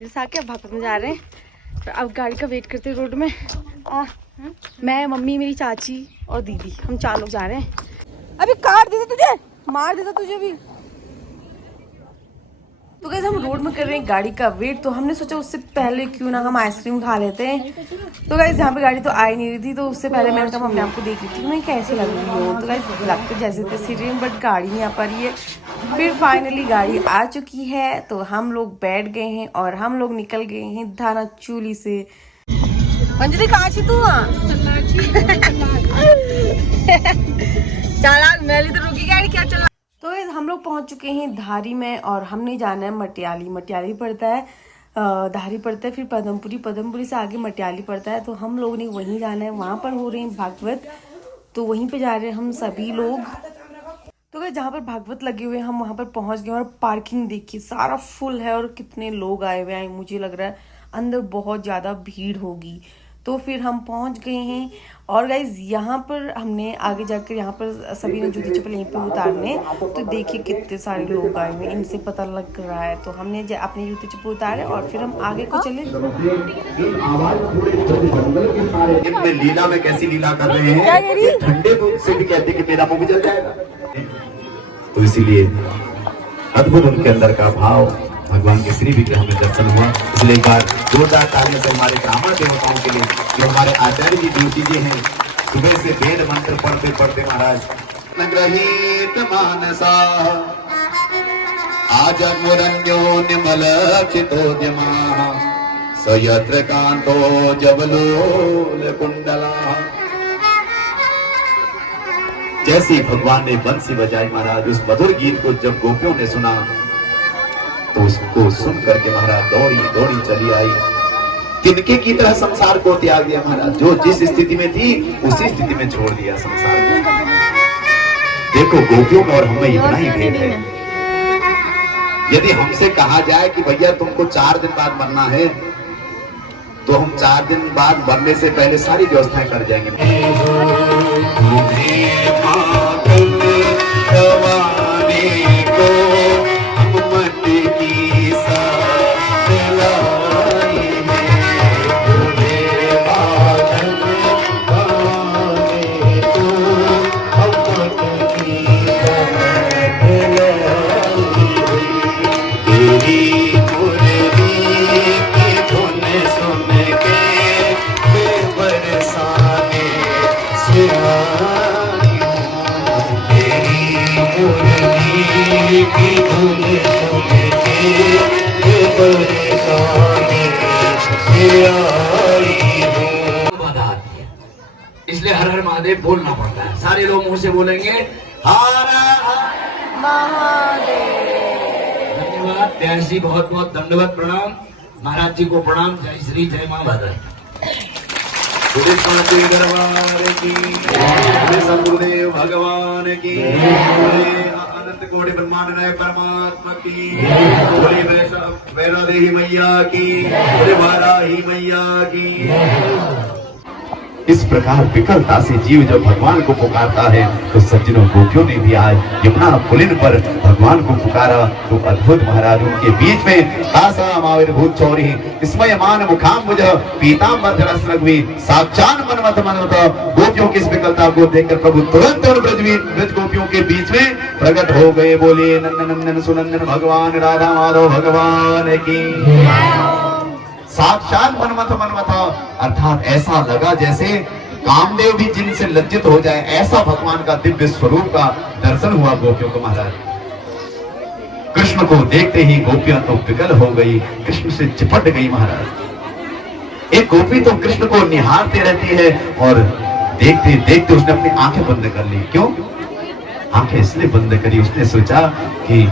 जैसा के अब वापस में जा रहे हैं, तो अब गाड़ी का वेट करते हैं रोड में। मैं, मम्मी, मेरी चाची और दीदी, हम 4 लोग जा रहे हैं। अभी काट देते तुझे, मार देता तुझे भी। तो गाइस हम रोड में कर रहे हैं गाड़ी का वेट, तो हमने सोचा उससे पहले क्यों ना हम आइसक्रीम खा लेते हैं। तो गाइस यहाँ पे गाड़ी तो आ ही नहीं रही थी, तो उससे पहले मैंने कहा अपने आप को देख रही थी मैं कैसे लग रही हूँ। तो गाइस लग तो जैसे तैसे रही हूँ, बट गाड़ी नहीं आ पा रही है। फिर फाइनली गाड़ी आ चुकी है, तो हम लोग बैठ गए हैं और हम लोग निकल गए हैं धानाचूली से। अंजलि कहाँ छी तू? चालाक मैली तो रुकी गाड़ी क्या चला। तो हम लोग पहुंच चुके हैं धारी में और हमने जाना है मटियाली। मटियाली पड़ता है, धारी पड़ता है, फिर पदमपुरी, पदमपुरी से आगे मटियाली पड़ता है। तो हम लोग ने वहीं जाना है, वहां पर हो रहे हैं भागवत, तो वहीं पे जा रहे हैं हम सभी लोग। तो गाइस जहाँ पर भागवत लगे हुए हैं हम वहां पर पहुंच गए और पार्किंग देखिए सारा फुल है और कितने लोग आए हुए हैं। मुझे लग रहा है अंदर बहुत ज्यादा भीड़ होगी। तो फिर हम पहुंच गए हैं और गाइज यहाँ पर हमने आगे जाकर यहाँ पर सभी ने जूती चप्पल यहीं पे उतारने, तो देखिए कितने सारे लोग आए हुए, इनसे पता लग रहा है। तो हमने अपने जूते चप्पल उतारे और फिर हम आगे को चले। इनमें लीला में कैसी लीला कर रहे हैं, ठंडे दूध से भी कहते कि मेरा मुंह जल जाएगा। तो इसीलिए अद्भुत उनके अंदर का भाव, भगवान के श्री विग्रह में दर्शन हुआ। इसलिए एक बार जोरदार तालियों से हमारे ब्राह्मण देवताओं के लिए, जो हमारे आचार्य जी ज्योति जी हैं, सुबह से वेद मंत्र पढ़ते पढ़ते महाराज ग्रहीत मानसा आज मुरन्योन्यमल चितोद्यमा सयत्र कांतो जबलोल कुंडला। जैसे ही भगवान ने बंसी बजाई महाराज, उस मधुर गीत को जब गोपियों ने सुना तो उसको सुन करके महाराज दौड़ी दौड़ी चली आई। तिनके की तरह संसार को त्याग दिया महाराज, जो जिस स्थिति में थी उसी स्थिति में छोड़ दिया संसार को। देखो गोपियों में और हमें इतना ही भेद है। यदि हमसे कहा जाए कि भैया तुमको 4 दिन बाद मरना है, तो हम 4 दिन बाद मरने से पहले सारी व्यवस्थाएं कर जाएंगे। इसलिए हर हर महादेव बोलना पड़ता है। सारे लोग मुंह से बोलेंगे हर हर महादेव। धन्यवाद, प्यासी बहुत बहुत दंडवत प्रणाम। महाराज जी को प्रणाम। जय श्री जय मां भद्र। सदगुरुदेव भगवान की, अनंत कोटि ब्रह्मांड नायक परमात्मा की, बोले वैष्णो देवी मैया की, बोले वाराही मैया की। इस प्रकार विकलता से जीव जब भगवान को पुकारता है, तो सज्जनों गोपियों ने भी आज यमुना पुलिन पर भगवान को पुकारा। तो अद्भुत महाराज उनके बीच में तासामाविर्भूत चौरी स्मयमान मुखाम्बुज पीताम्बरधरस्रग्वी साक्षात मनमथ मनमथ। गोपियों की इस विकलता को देखकर प्रभु तुरंत और ब्रज गोपियों के बीच में प्रकट हो गए। बोले नंदन नंदन सुनंदन भगवान राधा माधव भगवान की। साक्षात मनमथ मनमथ, अर्थात ऐसा लगा जैसे कामदेव भी जिनसे लज्जित हो जाए, ऐसा भगवान का दिव्य स्वरूप का दर्शन हुआ गोपियों को महाराज। कृष्ण को देखते ही गोपियां तो विकल हो गई, कृष्ण से चिपट गई महाराज। एक गोपी तो कृष्ण को निहारते रहती है और देखते देखते उसने अपनी आंखें बंद कर ली। क्यों आंखें इसलिए बंद करी? उसने सोचा कि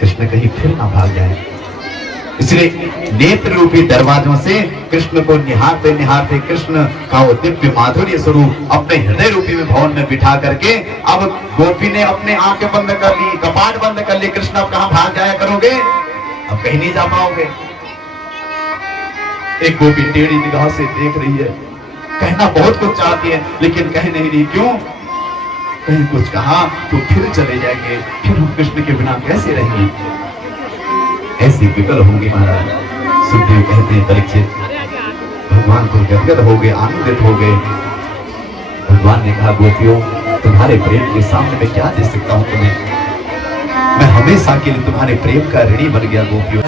कृष्ण कहीं फिर ना भाग जाए। इसलिए नेत्र रूपी दरवाजों से कृष्ण को निहारते निहारते कृष्ण का वो दिव्य माधुर्य स्वरूप अपने हृदय रूपी में भवन में बिठा करके अब गोपी ने अपने आंखें बंद कर ली, कपाट बंद कर ली। कृष्ण अब कहां भाग जाया करोगे? अब कहीं नहीं जा पाओगे। एक गोपी टेढ़ी निगाह से देख रही है, कहना बहुत कुछ चाहती है लेकिन कह नहीं रही। क्यों? कहीं कुछ कहा तो फिर चले जाएंगे, फिर हम कृष्ण के बिना कैसे रहेंगे? ऐसी विकल होंगी महाराज। सुखदेव कहते हैं परीक्षित भगवान को गदगद हो गए, आनंदित हो गए। भगवान ने कहा गोपियों तुम्हारे प्रेम के सामने मैं क्या दे सकता हूँ तुम्हें, मैं हमेशा के लिए तुम्हारे प्रेम का ऋणी बन गया गोपियों।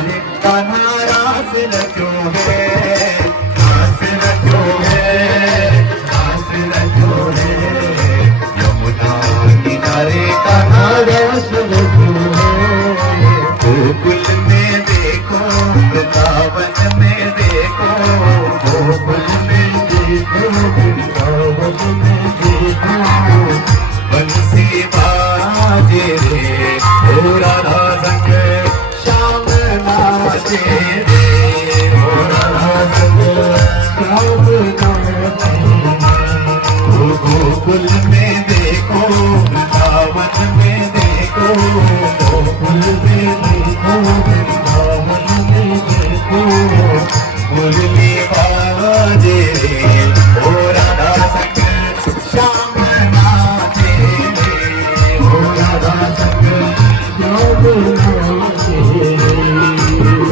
गोकुल में देखो, वृंदावन में देखो, गोकुल में देखो, वृंदावन में देखो, बंसी बाजे रे ओ राधा संग श्याम नाचे रे ओ राधा संग श्याम नाचे। गोकुल में देखो, वृंदावन में देखो, गोकुल में देखो, वृंदावन में देखो, मुरली बाजे रे ओ राधा संग श्याम नाचे रे ओ राधा संग श्याम नाचे।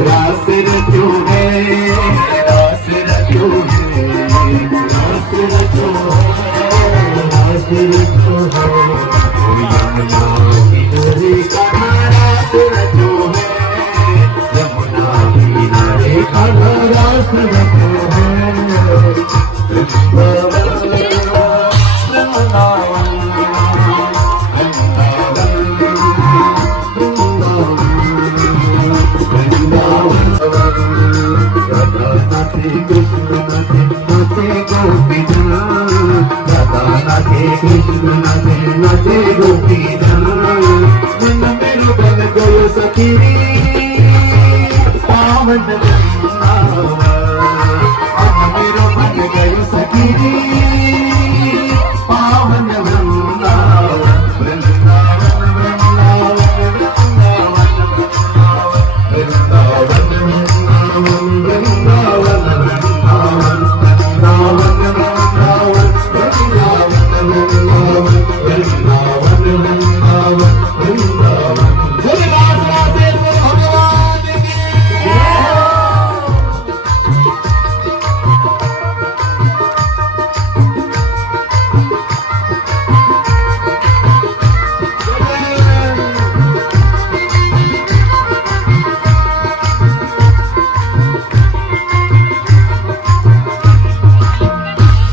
रास रचो है, रास रचो है, रास रचो है, रास रचो है, यमुना किनारे कहाँ रास रचो है, यमुना किनारे कहाँ रास रचो है। कृष्ण नाचे गोपी मन मेरो बन गयो सखी पावन मेरो बन गयो सखी पावन वृंदावन वृंदावन वृंदावन वृंदावन वृंदावन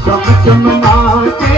चमचम नाचे